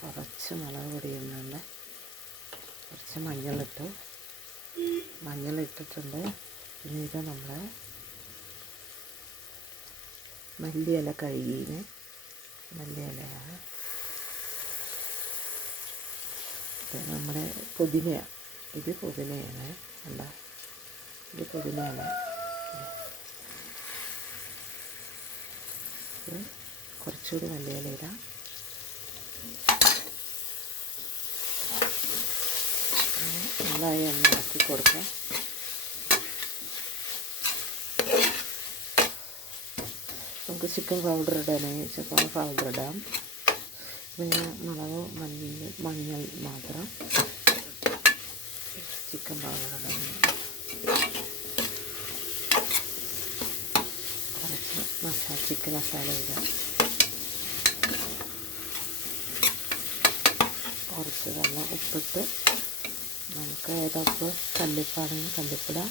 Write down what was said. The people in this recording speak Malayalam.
കുറച്ച് മുളക് പൊടി ഇടുന്നുണ്ട്, കുറച്ച് മഞ്ഞളിട്ടിട്ടുണ്ട്. പിന്നെ ഇത് നമ്മുടെ മല്ലിയില കഴുകിന്, മല്ലിയിലയാണ്. നമ്മുടെ പുതിനയാണ്, ഇത് പുതിനയാണ്. അല്ല, ഇത് പുതിനയാണ്. കുറച്ചുകൂടി മല്ലിയില ഇടാം. നന്നായി ഒന്ന് ആക്കി കൊടുക്കാം. നമുക്ക് ചിക്കൻ പൗഡർ ഇടാനായി ചിക്കൻ പൗഡർ ഇടാം. പിന്നെ മുളക് മഞ്ഞൾ മാത്രം, ചിക്കൻ പൗഡർ ഇടാം. കുറച്ച് ചിക്കൻ മസാല ഇടാം. കുറച്ച് വെള്ളം ഉപ്പിട്ട് നമുക്ക് ഏതൊക്കെ കല്ലുപ്പാണെങ്കിൽ കല്ലുപ്പിടാം.